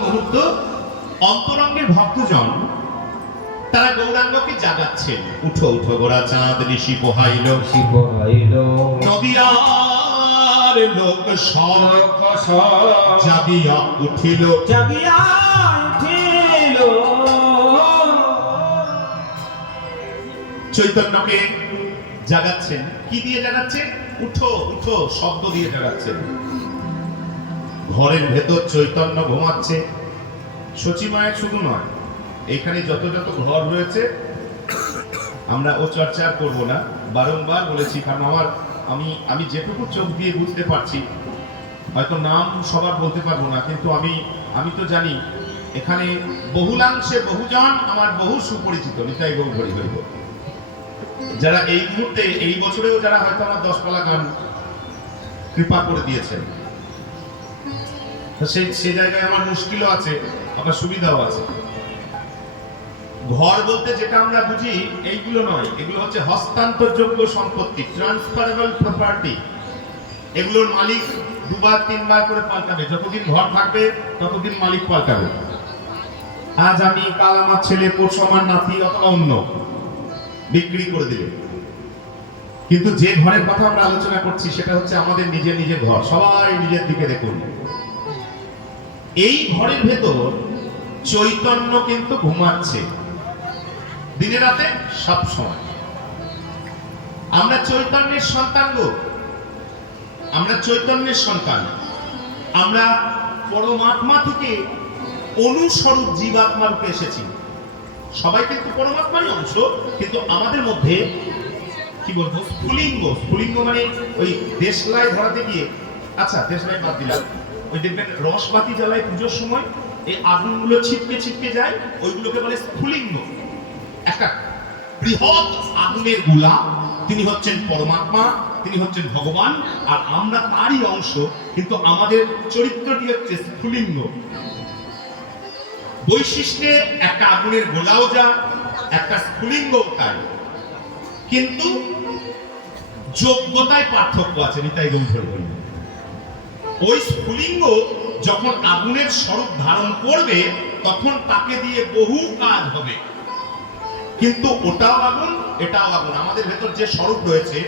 মুহূর্ত অন্তরঙ্গের ভক্তজন তারা গৌরাঙ্গকে জাগাচ্ছেন। উঠো উঠো গোরা চাঁদ ঋষি পোহাইল। নদিয়ার লোক কসব জাগিয়া উঠিল। জাগিয়া উঠিল। চৈতন্যকে জাগাচ্ছেন। কি দিয়ে জাগাচ্ছেন? উঠো উঠো শব্দ দিয়ে জাগাচ্ছেন। ঘরের ভেতর চৈতন্য ঘুমাচ্ছে। সচিমায় শুধু নয়, এখানে যত যত ঘর রয়েছে, আমরা ও চর্চা করব না। বারংবার বলেছি, কারণ আমার আমি আমি যেটুকু চোখ দিয়ে বুঝতে পারছি, হয়তো নাম সবার বলতে পারব না, কিন্তু আমি আমি তো জানি, এখানে বহুলাংশে বহুজন আমার বহু সুপরিচিত, নিতাই গৌ হরি হরি যারা এই মুহূর্তে, এই বছরেও যারা হয়তো আমার দশ পালা গান কৃপা করে দিয়েছেন সেই সে জায়গায় আমার মুশকিলও আছে সুবিধাও আছে। ঘর বলতে যেটা আমরা বুঝি, এইগুলো নয়। এগুলো হচ্ছে হস্তান্তরযোগ্য সম্পত্তি ট্রান্সফারেবল প্রপার্টি এগুলোর মালিক দুবার, তিনবার করে পাল্টাবে। যতদিন ঘর থাকবে, ততদিন মালিক পাল্টাবে। আজ আমি, কাল আমার ছেলে পরশু আমার নাতি অথবা অন্য, বিক্রি করে দিলে কিন্তু যে ঘরের কথা আমরা আলোচনা করছি, সেটা হচ্ছে আমাদের নিজের নিজের ঘর। সবাই নিজের দিকে দেখুন। এই ঘরের ভেতর চৈতন্য কিন্তু ঘুমাচ্ছে। দিনে রাতে সব সময়। আমরা চৈতন্যের সন্তান গো। আমরা চৈতন্যের সন্তান। আমরা পরমাত্মা থেকে অনুস্বরূপ জীবাত্মা রূপে এসেছি। সবাই কিন্তু পরমাত্মারই অংশ, কিন্তু আমাদের মধ্যে কি বলব? স্ফুলিঙ্গ। স্ফুলিঙ্গ মানে ওই দেশলাই ধরাতে গিয়ে। আচ্ছা দেশলাই বাদ দিলাম। দেখবেন রসবাতি জ্বালায় পুজোর সময় এই আগুনগুলো ছিটকে ছিটকে যায়, ওইগুলোকে বলে স্ফুলিঙ্গ। একটা বৃহৎ আগুনেরগুলা, তিনি হচ্ছেন পরমাত্মা, তিনি হচ্ছেন ভগবান, আর আমরা তারই অংশ, কিন্তু আমাদের চরিত্রটি হচ্ছে স্ফুলিঙ্গ। বৈশিষ্ট্যে একটা আগুনের গোলাও যা একটা স্ফুলিঙ্গ তাই। কিন্তু যোগ্যতায় পার্থক্য আছে, নিতাই গৌধর বলি ওই স্ফুলিঙ্গ যখন আগুনের স্বরূপ ধারণ করবে, তখন তাকে দিয়ে বহু কাজ হবে। কিন্তু ওটাও আগুন, এটাও আগুন। আমাদের ভেতর যে স্বরূপ রয়েছে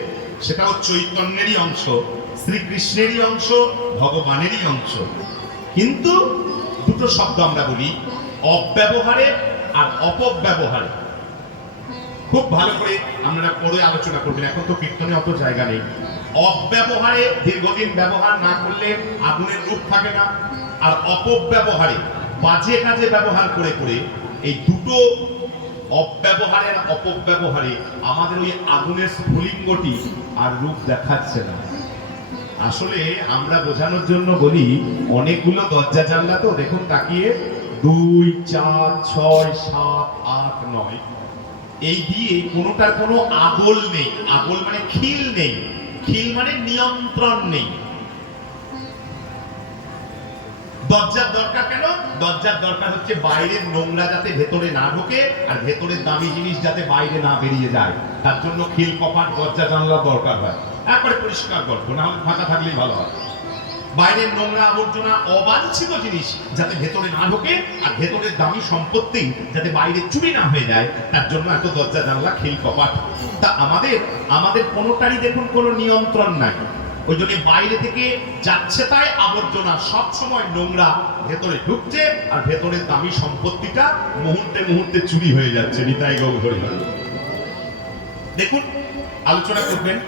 সেটাও চৈতন্যেরই অংশ, শ্রীকৃষ্ণেরই অংশ, ভগবানেরই অংশ। কিন্তু দুটো শব্দ আমরা বলি, অব্যবহারে আর অপব্যবহারে। খুব ভালো করে আমরা পরে আলোচনা করবেন, এখন তো কীর্তনে অত জায়গা নেই। অব্যবহারে দীর্ঘদিন ব্যবহার না করলে আগুনের রূপ থাকে না। আর অপব্যবহারে বাজে কাজে ব্যবহার করে করে এই দুটো অব্যবহারের অপব্যবহারে আমাদের ওই আগুনের স্ফুলিঙ্গটি আর রূপ দেখাচ্ছে না। আসলে আমরা বোঝানোর জন্য বলি, অনেকগুলো দরজা জানলা তো, দেখুন তাকিয়ে। দুই, চার, ছয়, সাত, আট, নয়। এই দিয়ে কোনোটার কোনো আগল নেই। আগল মানে খিল নেই। খিল মানে নিয়ন্ত্রণ নেই? দরজার দরকার কেন? দরজার দরকার হচ্ছে বাইরের নোংরা যাতে ভেতরে না ঢোকে আর ভেতরের দামি জিনিস যাতে বাইরে না বেরিয়ে যায়। তার জন্য খিল কপাট, দরজা জানলা দরকার হয়। একবারে পরিষ্কার গল্প, না হলে ফাঁকা থাকলেই ভালো হয়। বাইরের নোংরা আবর্জনা অবাঞ্ছিত জিনিস যাতে ভেতরে না ঢোকে আর ভেতরের দামি সম্পত্তি যাতে বাইরে চুরি না হয়ে যায়, তার জন্য এত দরজা জানলা, খিল কপাট। তা আমাদের আমাদের কোনোটারই দেখুন কোনো নিয়ন্ত্রণ নাই। ওই জন্য বাইরে থেকে যাচ্ছে তাই আবর্জনা সব সময় নোংরা, ভেতরে ঢুকছে আর ভেতরের দামি সম্পত্তিটা মুহূর্তে মুহূর্তে চুরি হয়ে যাচ্ছে, নিতাই গৌ হরি হরি। দেখুন, আলোচনা করবেন।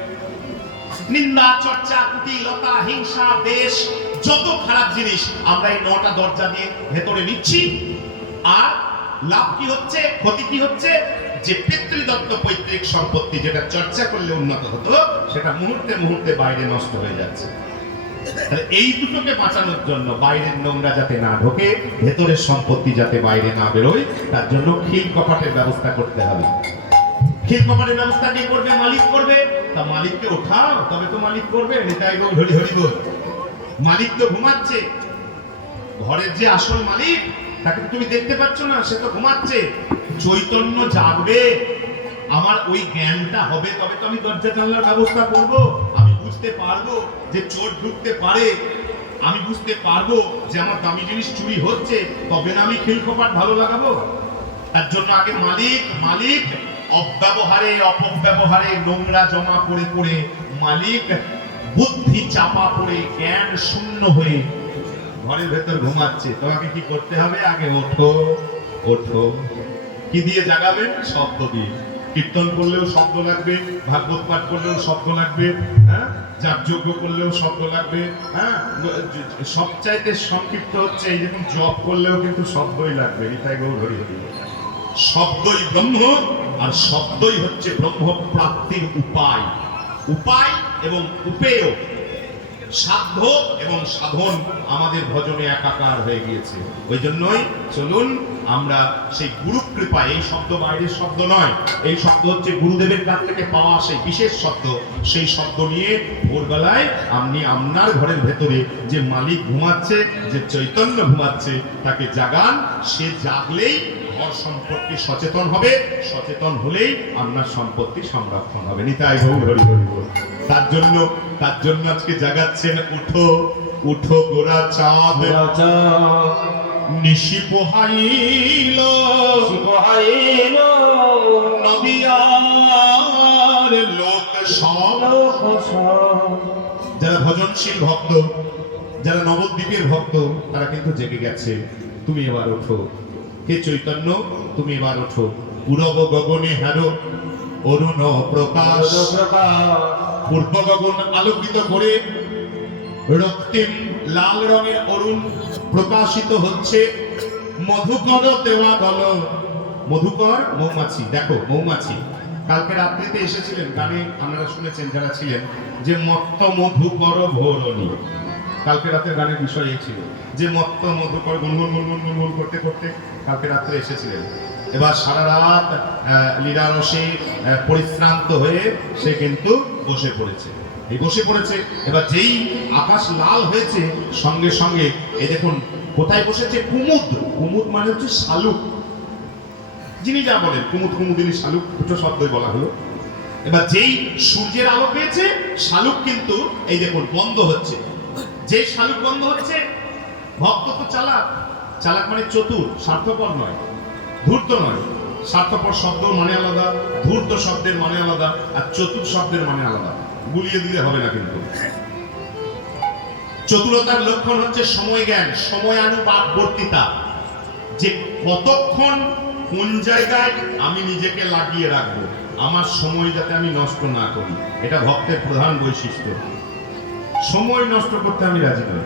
নিন্দা, চর্চা, কুটিলতা, হিংসা দেশ যত খারাপ জিনিস আমরা এই নটা দরজা দিয়ে ভেতরে নিচ্ছি। আর লাভ কি হচ্ছে? ক্ষতি কি হচ্ছে? যে পিতৃদত্ত পৈতৃক সম্পত্তি যেটা চর্চা করলে উন্নত হতো, সেটা মুহূর্তে মুহূর্তে বাইরে নষ্ট হয়ে যাচ্ছে। এই দুটোকে বাঁচানোর জন্য বাইরের নোংরা যাতে না ঢোকে, ভেতরের সম্পত্তি যাতে বাইরে না বেরোয়, তার জন্য খিল কপাটের ব্যবস্থা করতে হবে। কপাটের ব্যবস্থা কে করবে, মালিক করবে, তা মালিককে ওঠাও, তবে তো মালিক করবে নেতাই গো হরি হরি বল। মালিক তো ঘুমাচ্ছে। ঘরের যে আসল মালিক, তাকে তুমি দেখতে পাচ্ছ না, সে তো ঘুমাচ্ছে। চৈতন্য জাগবে। আমার ওই জ্ঞানটা হবে, তবে তো আমি দরজা জানলার ব্যবস্থা করব। আমি বুঝতে পারব যে চোর ঢুকতে পারে। আমি বুঝতে পারব যে আমার দামি জিনিস চুরি হচ্ছে, তবে না আমি খিলকপাট ভালো লাগাবো? তার জন্য আগে মালিক মালিক অব্যবহারে, অপব্যবহারে নোংরা জমা করে করে মালিক বুদ্ধি চাপা পড়ে জ্ঞান শূন্য হয়ে ঘরের ভেতর ঘুমাচ্ছে। তোমাকে কি করতে হবে? আগে ওঠো ওঠো। কি দিয়ে জাগাবেন? শব্দ দিয়ে। কীর্তন করলেও শব্দ লাগবে, ভাগবত পাঠ করলেও শব্দ লাগবে হ্যাঁ? যাপ যাগযজ্ঞ করলেও শব্দ লাগবে হ্যাঁ? সবচাইতে সংক্ষিপ্ত হচ্ছে এই যখন জপ করলেও কিন্তু শব্দই লাগবে। এটাই গৌর হরি হরি শব্দই ব্রহ্ম আর শব্দই হচ্ছে ব্রহ্ম প্রাপ্তির উপায়। উপায় এবং উপেয়। সাধ্য এবং সাধন আমাদের ভজনে একাকার হয়ে গিয়েছে। ওই জন্যই চলুন আমরা সেই গুরু কৃপা এই শব্দ বাইরের শব্দ নয়, এই শব্দ হচ্ছে গুরুদেবের কাছ থেকে পাওয়া সেই বিশেষ শব্দ। সেই শব্দ নিয়ে ভোরবেলায় আপনি আপনার ঘরের ভেতরে যে মালিক ঘুমাচ্ছে, যে চৈতন্য ঘুমাচ্ছে, তাকে জাগান। সে জাগলেই ঘর সম্পত্তি সচেতন হবে। সচেতন হলেই আপনার সম্পত্তি সংরক্ষণ হবে। নিতাই হরি হরি বল। তার জন্য তার জন্য আজকে জাগাচ্ছেন উঠো উঠো গোরা চাঁদ। নিশি পোহাইল। শিবহাইল নদিয়ার লোক যারা ভজনশীল ভক্ত যারা নবদ্বীপের ভক্ত তারা কিন্তু জেগে গেছে। তুমি এবার ওঠো। হে চৈতন্য তুমি এবার ওঠো। পুরব গগনে হারো অরুণ প্রকাশ। পূর্ব গগন আলোকিত করে রক্তিম লাল রঙের অরুণ প্রকাশিত হচ্ছে। মধুকর দেওয়া গল মধুকর মৌমাছি। দেখো মৌমাছি। কালকে রাত্রিতে এসেছিলেন গানে আপনারা শুনেছেন যারা ছিলেন যে মত্ত মধুকর ভোরণী। কালকে রাতের গানের বিষয় এই ছিল যে মত্ত মধুকর গুনগুন গুনগুন গুনগুন করতে করতে কালকে রাত্রে এসেছিলেন। এবার সারা রাত লীলারসে পরিশ্রান্ত হয়ে সে কিন্তু বসে পড়েছে। এই বসে পড়েছে, এবার যেই আকাশ লাল হয়েছে, সঙ্গে সঙ্গে, এই দেখুন, কোথায় বসেছে? কুমুদ। কুমুদ মানে হচ্ছে শালুক। যিনি যা বলেন, কুমুদ, কুমুদিনী, শালুক, দুটো শব্দই বলা হলো। এবার যেই সূর্যের আলো পেয়েছে, শালুক কিন্তু, এই দেখুন, বন্ধ হচ্ছে। যে শালুক বন্ধ হচ্ছে, ভক্ত তো চালাক। চালাক মানে চতুর, স্বার্থপর নয়, ধূর্ত নয়। স্বার্থপর শব্দ মানে আলাদা, ধূর্ত শব্দের মানে আলাদা, আর চতুর শব্দের মানে আলাদা। গুলিয়ে দিলে হবে না কিন্তু। চতুরতার লক্ষণ হচ্ছে সময় জ্ঞান সময়ানুবর্তিতা যে কতক্ষণ কোন জায়গায় আমি নিজেকে লাগিয়ে রাখব, আমার সময় যাতে আমি নষ্ট না করি, এটা ভক্তের প্রধান বৈশিষ্ট্য। সময় নষ্ট করতে আমি রাজি নই।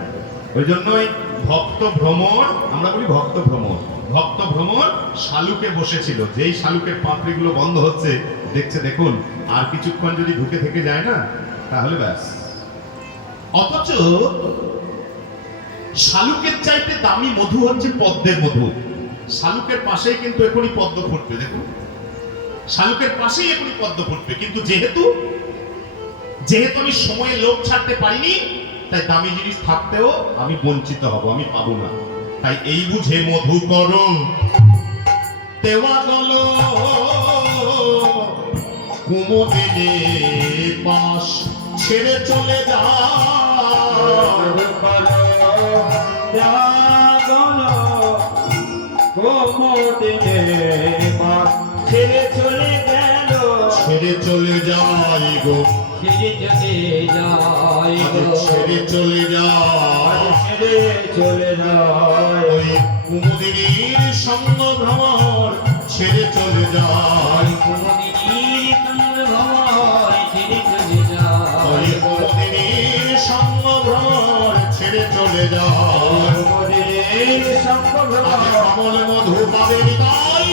ওই জন্যই ভক্ত ভ্রমণ আমরা বলি ভক্ত ভ্রমণ ভক্ত ভ্রমণ শালুকে বসেছিল। যেই শালুকের পাপড়িগুলো বন্ধ হচ্ছে, দেখছে, দেখুন, আর কিছুক্ষণ যদি ঢুকে থেকে যায় না, তাহলে ব্যাস। অথচ শালুকের চাইতে দামি মধু হচ্ছে পদ্মের মধু। শালুকের পাশেই কিন্তু এখনই পদ্ম ফুটবে, দেখুন। শালুকের পাশেই এখনই পদ্ম ফুটবে। কিন্তু যেহেতু যেহেতু আমি সময়ে লোভ ছাড়তে পারিনি তাই দামি জিনিস থাকতেও আমি বঞ্চিত হব আমি পাবো না। তাই এই বুঝে মধু করো দেওয়া গেল কুমদিনে পাশ ছেড়ে চলে যা। ছেড়ে চলে গেল। ছেড়ে চলে যাই গো। ছেড়ে চলে যায় ছেড়ে চলে যায়। ছেড়ে চলে যায়। ওই কুমুদিনীর সঙ্গ ভ্রমণ ছেড়ে চলে যায়। ওই কুমুদিনীর সঙ্গ ভ্রমণ ছেড়ে চলে যায়। আরে কমল মধু পাবে তাই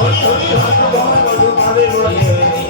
হরি হরি হরি।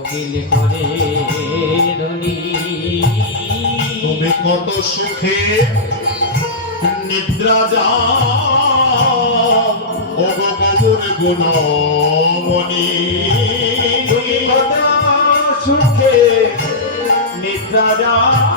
কোকিল করে ধনি। তুমি কত সুখে নিদ্রা যাও গৌর গুণমণি। তুমি কত সুখে নিদ্রা যাও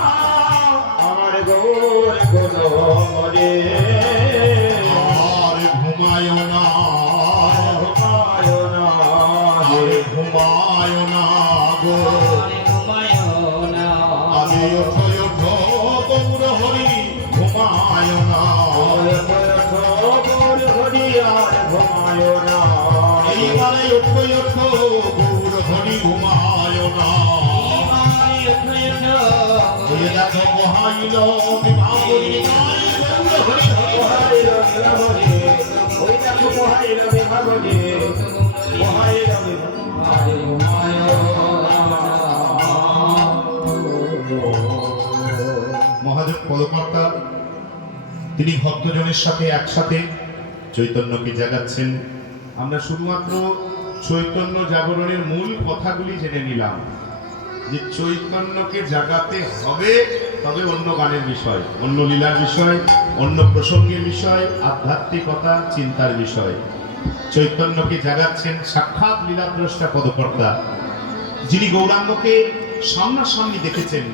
তিনি ভক্তজনের সাথে একসাথে চৈতন্যকে জাগাচ্ছেন। আমরা শুধুমাত্র চৈতন্য জাগরণের মূল কথাগুলি জেনে নিলাম। যে চৈতন্যকে জাগাতে হবে, তবে অন্য গানের বিষয়, অন্য লীলার বিষয়, অন্য প্রসঙ্গের বিষয়, আধ্যাত্মিকতা, চিন্তার বিষয়। চৈতন্যকে জাগাচ্ছেন সাক্ষাৎ লীলাদ্রষ্টা পদকর্তা। যিনি গৌরাঙ্গকে সামনাসামনি দেখেছেন,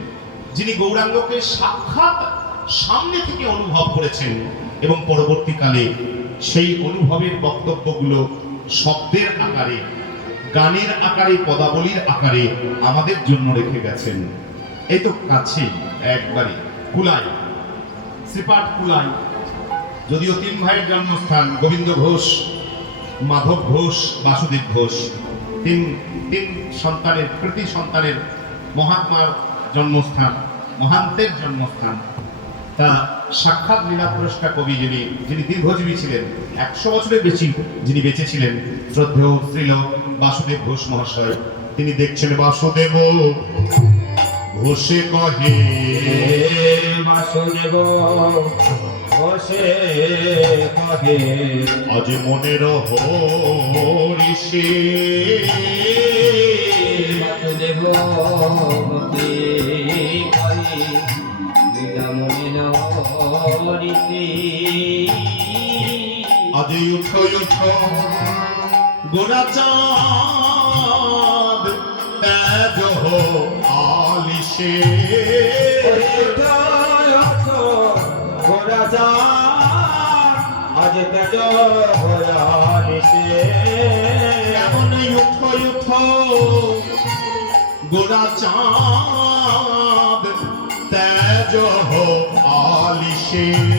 যিনি গৌরাঙ্গকে সাক্ষাৎ সামনে থেকে অনুভব করেছেন এবং পরবর্তীকালে সেই অনুভবের বক্তব্যগুলো শব্দের আকারে, গানের আকারে, পদাবলীর আকারে আমাদের জন্য রেখে গেছেন। এই তো কাছে, একবারে কুলাই শ্রীপাঠ কুলাই যদিও তিন ভাইয়ের জন্মস্থান গোবিন্দ ঘোষ, মাধব ঘোষ, বাসুদেব ঘোষ, তিন তিন সন্তানের কৃতি সন্তানের মহাত্মার জন্মস্থান, মহান্তের জন্মস্থান। তা সাক্ষাৎ লীলাপুরস্কা কবি যিনি যিনি দীর্ঘজীবী ছিলেন একশো বছরের বেশি যিনি বেঁচে ছিলেন শ্রদ্ধেয় শ্রীল বাসুদেব ঘোষ মহাশয়। তিনি দেখছেন বাসুদেব। ঘোষে কহে বাসুদেব বসে কহে আজ মনের হরিষে বাসুদেব করি বিনামনে নরিতে আজ উঠো উঠো। গোরা চাঁদ তেজ হো আলিশে। ঘোড়া যা আজ তেজ ঘোড়া নিশে কেমন উঠো উঠো। গোরা চাঁদ আলিশে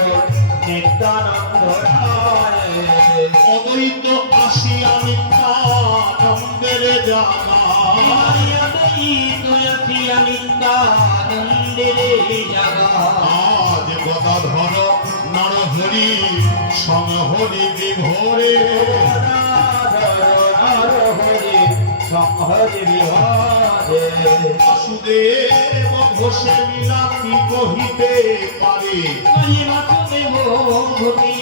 অদ্বৈত আসিয়া নিত্যানন্দের জানা আজ গদাধর নরহরি সমহরি বিভোরে। বাসুদেব ঘোষে মিলাপি কহিতে পারে হরি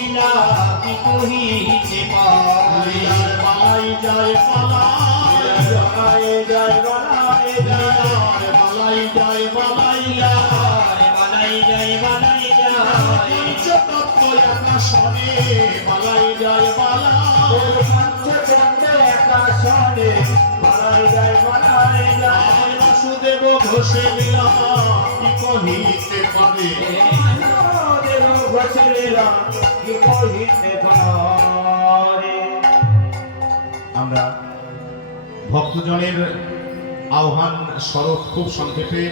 কি কহিতে লীলার বালাই যায়, পালাই জয় জয় বালাই লীলার বালাই যায় জয় বালাই জয় বালাই জয় পঞ্চতত্ত্ব আকাশনে বালাই যায়। বালাই আকাশনে লীলা কি কহিতে পারে? আমরা ভক্তজনের আহ্বান, স্বরূপ খুব সংক্ষেপে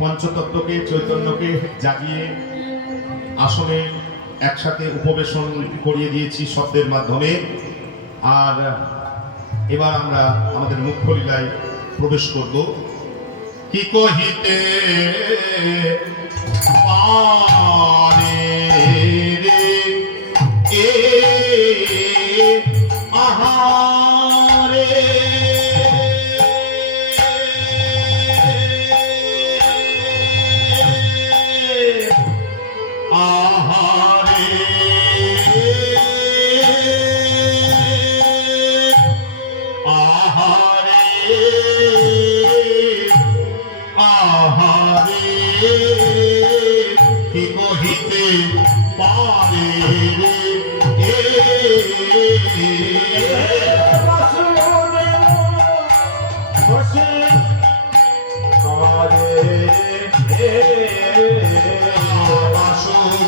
পঞ্চতত্ত্বকে, চৈতন্যকে জাগিয়ে আসনে একসাথে উপবেশন করিয়ে দিয়েছি শব্দের মাধ্যমে। আর এবার আমরা আমাদের মুখ্য লীলায় প্রবেশ করব। কি কহিতে পারে? Allah.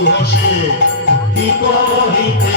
ঘোষে কি কহিতে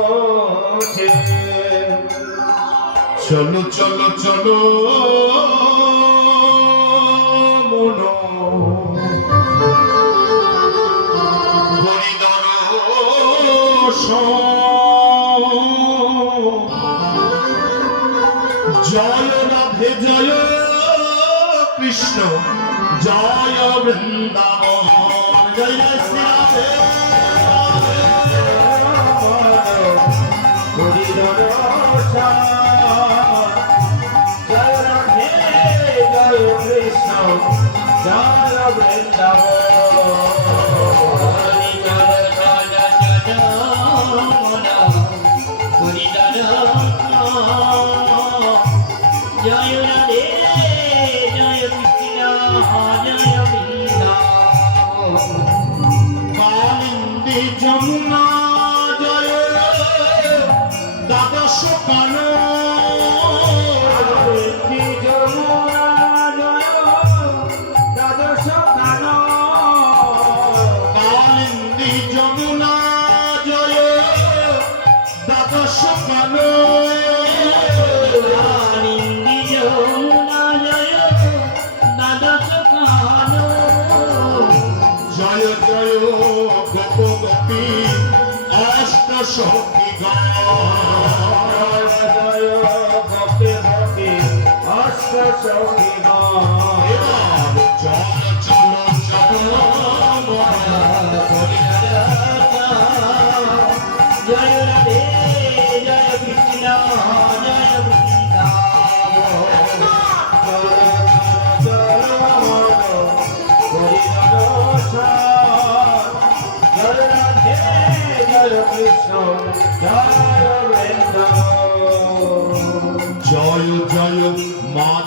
চলো চলো চলো মনো। জয় রাধে জয় কৃষ্ণ জয় বৃন্দাবন। জয় অষ্ট সখী জয় চল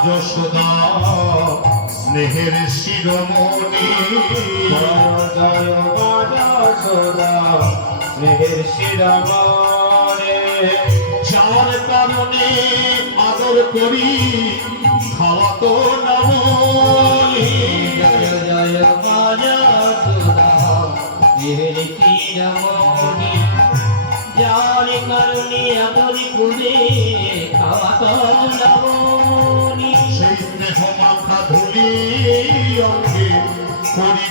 যশোদা স্নেহের শিরোমণি। সদা স্নেহের শিরমণে। যার কারণে আদর করি, খাওয়া তো নবনী জয় জয় সদা স্নেহের শিরমণে। যার কারণে আদরি খাওয়া তো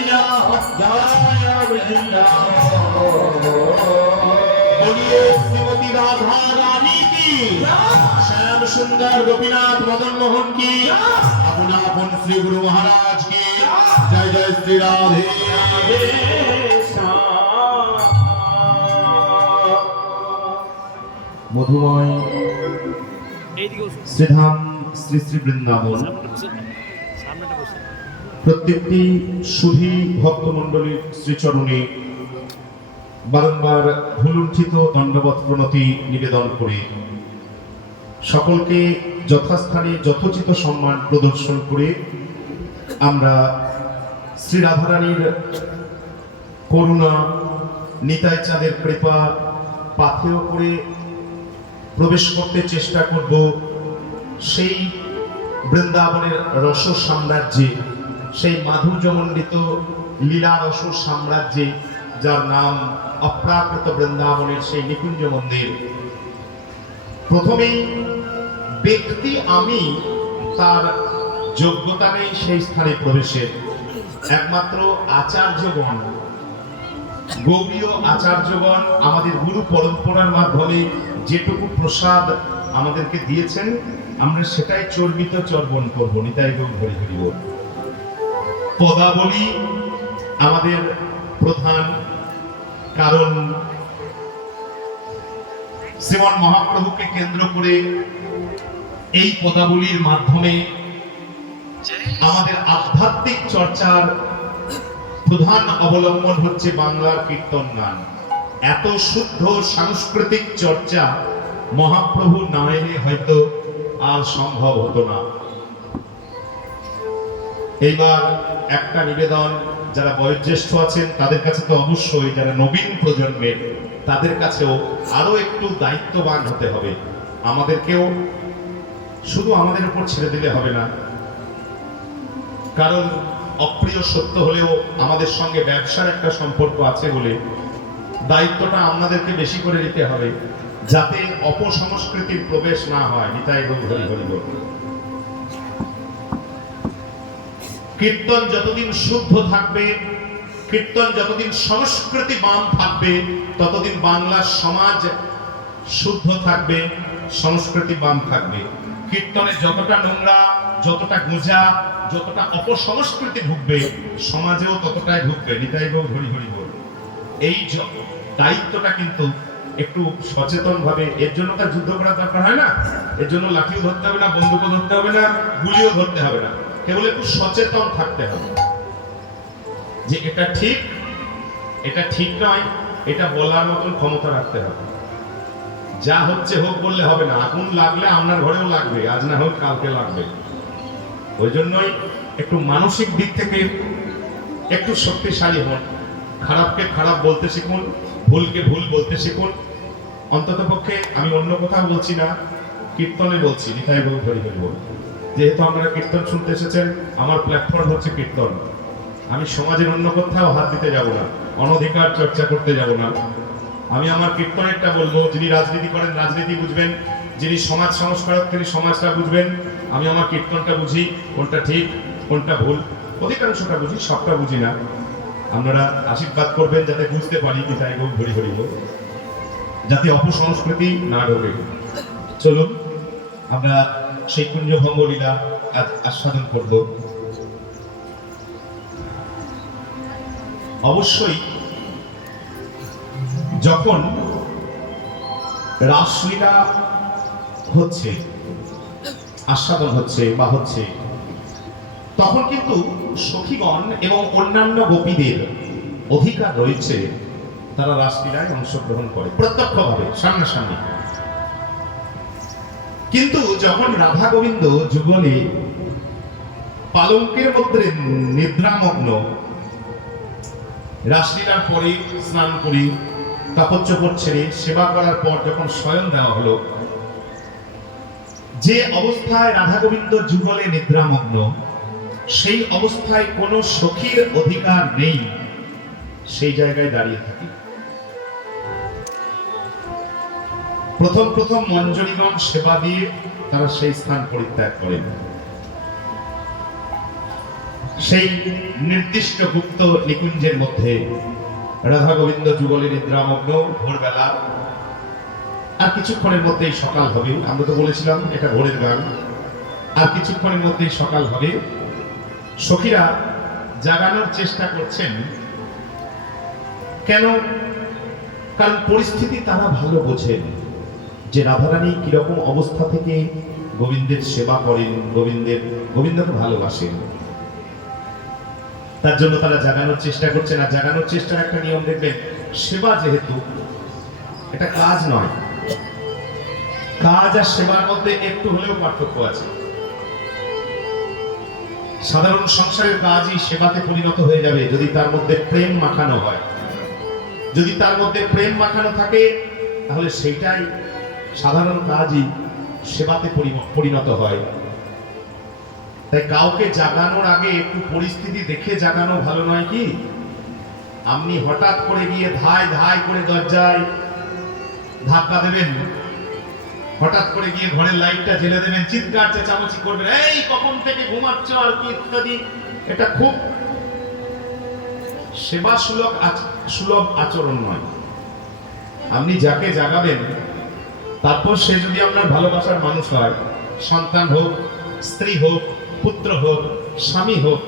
জয় কৃষ্ণ জয় বলিয়ে শ্রীমতী রাধা রানী কি শ্যাম সুন্দর গোপীনাথ মদন মোহন কি আপন আপন শ্রী গুরু মহারাজ কি জয় জয় শ্রী রাধে মধুময় শ্রীধাম শ্রী শ্রী বৃন্দাবন প্রত্যেকটি সুধী ভক্তমণ্ডলীর শ্রীচরণে বারংবার ভুলুণ্ঠিত দণ্ডবত প্রণতি নিবেদন করে সকলকে যথাস্থানে যথোচিত সম্মান প্রদর্শন করে আমরা শ্রী রাধারানীর করুণা নিতাই চাঁদের কৃপা, পাথেয় করে প্রবেশ করতে চেষ্টা করব সেই বৃন্দাবনের রস সাম্রাজ্যে সেই মাধুর্যমণ্ডিত লীলা রস সাম্রাজ্যে, যার নাম অপ্রাকৃত বৃন্দাবনের সেই নিকুঞ্জ মন্দির প্রথমেই ব্যক্তি আমি তার যোগ্যতা নেই সেই স্থানে প্রবেশের একমাত্র আচার্যগণ গৌরীয় আচার্যগণ আমাদের গুরু পরম্পরার মাধ্যমে যেটুকু প্রসাদ আমাদেরকে দিয়েছেন, আমরা সেটাই চর্বিত চর্বণ করব, নিতাই গৌ হরি হরি। পদাবলী আমাদের প্রধান কারণ শ্রীমন মহাপ্রভুকে কেন্দ্র করে এই পদাবলীর মাধ্যমে আমাদের আধ্যাত্মিক চর্চার প্রধান অবলম্বন হচ্ছে বাংলার কীর্তন গান। এত শুদ্ধ সাংস্কৃতিক চর্চা মহাপ্রভু না এলে হয়তো আর সম্ভব হতো না। এইবার একটা নিবেদন, যারা বয়োজ্যেষ্ঠ আছেন, তাদের কাছে তো অবশ্যই যারা নবীন প্রজন্মের, তাদের কাছেও আরও একটু দায়িত্ববান হতে হবে। আমাদেরকেও শুধু আমাদের উপর ছেড়ে দিলে হবে না। কারণ অপ্রিয় সত্য হলেও আমাদের সঙ্গে ব্যবসার একটা সম্পর্ক আছে বলে দায়িত্বটা আপনাদেরকে বেশি করে নিতে হবে, যাতে অপসংস্কৃতির প্রবেশ না হয়। নিতাই হরি হরি কীর্তন যতদিন শুদ্ধ থাকবে, কীর্তন যতদিন সংস্কৃতি বাম থাকবে, ততদিন বাংলার সমাজ শুদ্ধ থাকবে, সংস্কৃতি বাম থাকবে। কীর্তনে যতটা নোংরা, যতটা গোঁজা, যতটা অপসংস্কৃতি ঢুকবে সমাজেও ততটাই ঢুকবে নিতাই গো হরি হরি বল। এই দায়িত্বটা কিন্তু একটু সচেতন ভাবে এর জন্য তার যুদ্ধ করার দরকার হয় না? এর জন্য লাঠিও ধরতে হবে না, বন্দুকও ধরতে হবে না, গুলিও ধরতে হবে না। কেবল একটু সচেতন থাকতে হবে। যে এটা ঠিক এটা ঠিক নয়, এটা বলার মতন ক্ষমতা রাখতে হবে। যা হচ্ছে হোক বললে হবে না। আগুন লাগলে আপনার ঘরেও লাগবে, আজ না হোক কালকে লাগবে। ওই জন্যই একটু মানসিক দিক থেকে একটু শক্তিশালী হন। খারাপকে খারাপ বলতে শিখুন, ভুলকে ভুল বলতে শিখুন। অন্তত পক্ষে আমি অন্য কোথাও বলছি না, কীর্তনে বলছি, নিতাই বাবু হরি হরি যেহেতু আপনারা কীর্তন শুনতে এসেছেন, আমার প্ল্যাটফর্ম হচ্ছে কীর্তন। আমি সমাজের অন্য কোথাও হাত দিতে যাব না, অনধিকার চর্চা করতে যাব না। আমি আমার কীর্তনেরটা বলব, যিনি রাজনীতি করেন, রাজনীতি বুঝবেন, যিনি সমাজ সংস্কারক, তিনি সমাজটা বুঝবেন। আমি আমার কীর্তনটা বুঝি, কোনটা ঠিক, কোনটা ভুল। অধিকাংশটা বুঝি, সবটা বুঝি না। আপনারা আশীর্বাদ করবেন যাতে বুঝতে পারি কি তাই হোক, হরি হরি হোক। যাতে অপসংস্কৃতি না ঢোকে। চলুন, আমরা সেই কুঞ্জভঙ্গ লীলা আজ আস্বাদন করব। অবশ্যই যখন রাসলীলা হচ্ছে, আস্বাদন হচ্ছে বা হচ্ছে, তখন কিন্তু সখীগণ এবং অন্যান্য গোপীদের অধিকার রয়েছে, তারা রাসলীলায় অংশগ্রহণ করে প্রত্যক্ষভাবে, সামনাসামনি। কিন্তু যখন রাধা গোবিন্দ যুগলে পালঙ্কের মধ্যে নিদ্রামগ্ন, রাসলীলার পরে স্নান করি, কাপড় চোপড় ছেড়ে সেবা করার পর যখন স্বয়ং দেওয়া হলো, যে অবস্থায় রাধা গোবিন্দ যুগলে নিদ্রামগ্ন, সেই অবস্থায় কোনো সখীর অধিকার নেই, সেই জায়গায় দাঁড়িয়ে থাকি। প্রথম প্রথম মঞ্জরীগণ সেবা দিয়ে তারা সেই স্থান পরিত্যাগ করেন। সেই নির্দিষ্ট গুপ্ত নিকুঞ্জের মধ্যে রাধা গোবিন্দ যুগলে নিদ্রামগ্ন ভোরবেলা। আর কিছুক্ষণের মধ্যেই সকাল হবে, আমরা তো বলেছিলাম এটা ভোরের গান। আর কিছুক্ষণের মধ্যেই সকাল হবে। সখীরা জাগানোর চেষ্টা করছেন। কেন? কারণ পরিস্থিতি তারা ভালো বোঝেন। যে রাধারানী কীরকম অবস্থা থেকে গোবিন্দের সেবা করেন, গোবিন্দের, গোবিন্দকে ভালোবাসেন। তার জন্য তারা জাগানোর চেষ্টা করছে আর জাগানোর চেষ্টার একটা নিয়ম দেখবেন, সেবা যেহেতু, এটা কাজ নয়। কাজ আর সেবার মধ্যে একটু হলেও পার্থক্য আছে। সাধারণ সংসারের কাজই সেবাতে পরিণত হয়ে যাবে যদি তার মধ্যে প্রেম মাখানো হয়। যদি তার মধ্যে প্রেম মাখানো থাকে, তাহলে সেইটাই সাধারণ কাজই সেবাতে পরিণত হয়। তাই কাউকে জাগানোর আগে একটু পরিস্থিতি দেখে জাগানো ভালো নয় কি? আপনি হঠাৎ করে গিয়ে ধাই ধাই করে দরজায় ধাক্কা দেবেন। হঠাৎ করে গিয়ে ঘরের লাইটটা জেলে দেবেন, চিৎকার চেঁচামেচি করবেন, এই, কখন থেকে ঘুমাচ্ছ? আর কি ইত্যাদি। এটা খুব সেবা সুলভ সুলভ আচরণ নয়। আপনি যাকে জাগাবেন তারপর সে যদি আপনার ভালোবাসার মানুষ হয়, সন্তান হোক, স্ত্রী হোক, পুত্র হোক, স্বামী হোক,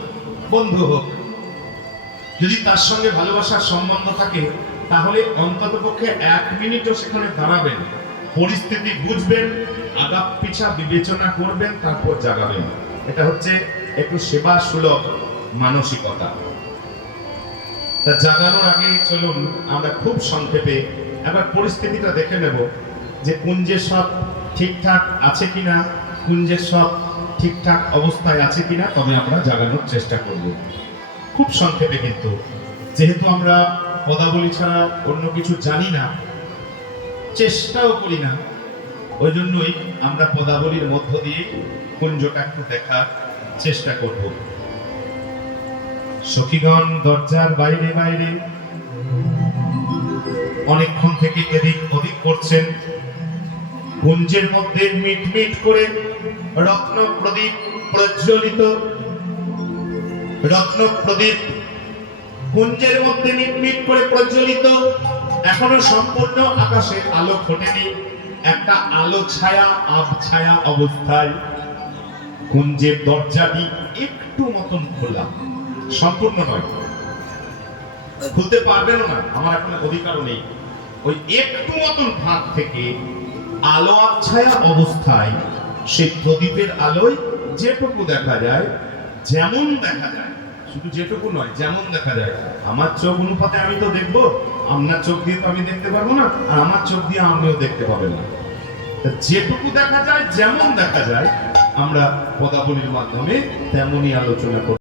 বন্ধু হোক, যদি তার সঙ্গে ভালোবাসার সম্বন্ধ থাকে, তাহলে অন্তত পক্ষে এক মিনিটও সেখানে দাঁড়াবেন। পরিস্থিতি বুঝবেন আগাপ পিছা বিবেচনা করবেন, তারপর জাগাবেন। এটা হচ্ছে একটু সেবা সুলভ মানসিকতা। তা জাগানোর আগে চলুন, আমরা খুব সংক্ষেপে এবার পরিস্থিতিটা দেখে নেব। যে কুঞ্জের সব ঠিকঠাক আছে কিনা কুঞ্জের সব ঠিকঠাক অবস্থায় আছে কিনা, তবে আমরা জাগানোর চেষ্টা করব। খুব সংক্ষেপে কিন্তু। যেহেতু আমরা পদাবলী ছাড়া অন্য কিছু জানি না, চেষ্টাও করি না ওই জন্যই আমরা পদাবলীর মধ্য দিয়ে কুঞ্জটা একটু দেখার চেষ্টা করব। সখীগণ, দরজার বাইরে বাইরে অনেকক্ষণ থেকে এদিক ওদিক করছেন। কুঞ্জের মধ্যে মিট মিট করে রত্ন প্রদীপ প্রজ্বলিত। রত্ন প্রদীপ কুঞ্জের মধ্যে মিট মিট করে প্রজ্বলিত। এখনও সম্পূর্ণ আকাশে আলো ফোটেনি। একটা আলো ছায়া, আব ছায়া অবস্থায়। কুঞ্জের দরজাটি একটু মতন খোলা। সম্পূর্ণ নয়। খুলতে পারবেন না, আমার এখন অধিকারও নেই। ওই একটু মতন ফাঁক থেকে আলো আচ্ছায়া অবস্থায় সেই প্রদীপের আলোয় যেটুকু দেখা যায়, যেমন দেখা যায়, শুধু যেটুকু নয়, যেমন দেখা যায়। আমার চোখ অনুপাতে আমি তো দেখব, আপনার চোখ দিয়ে তো আমি দেখতে পারব না, আর আমার চোখ দিয়ে আপনিও দেখতে পাবেন না। যেটুকু দেখা যায়, যেমন দেখা যায়, আমরা পদাবলীর মাধ্যমে তেমনই আলোচনা করি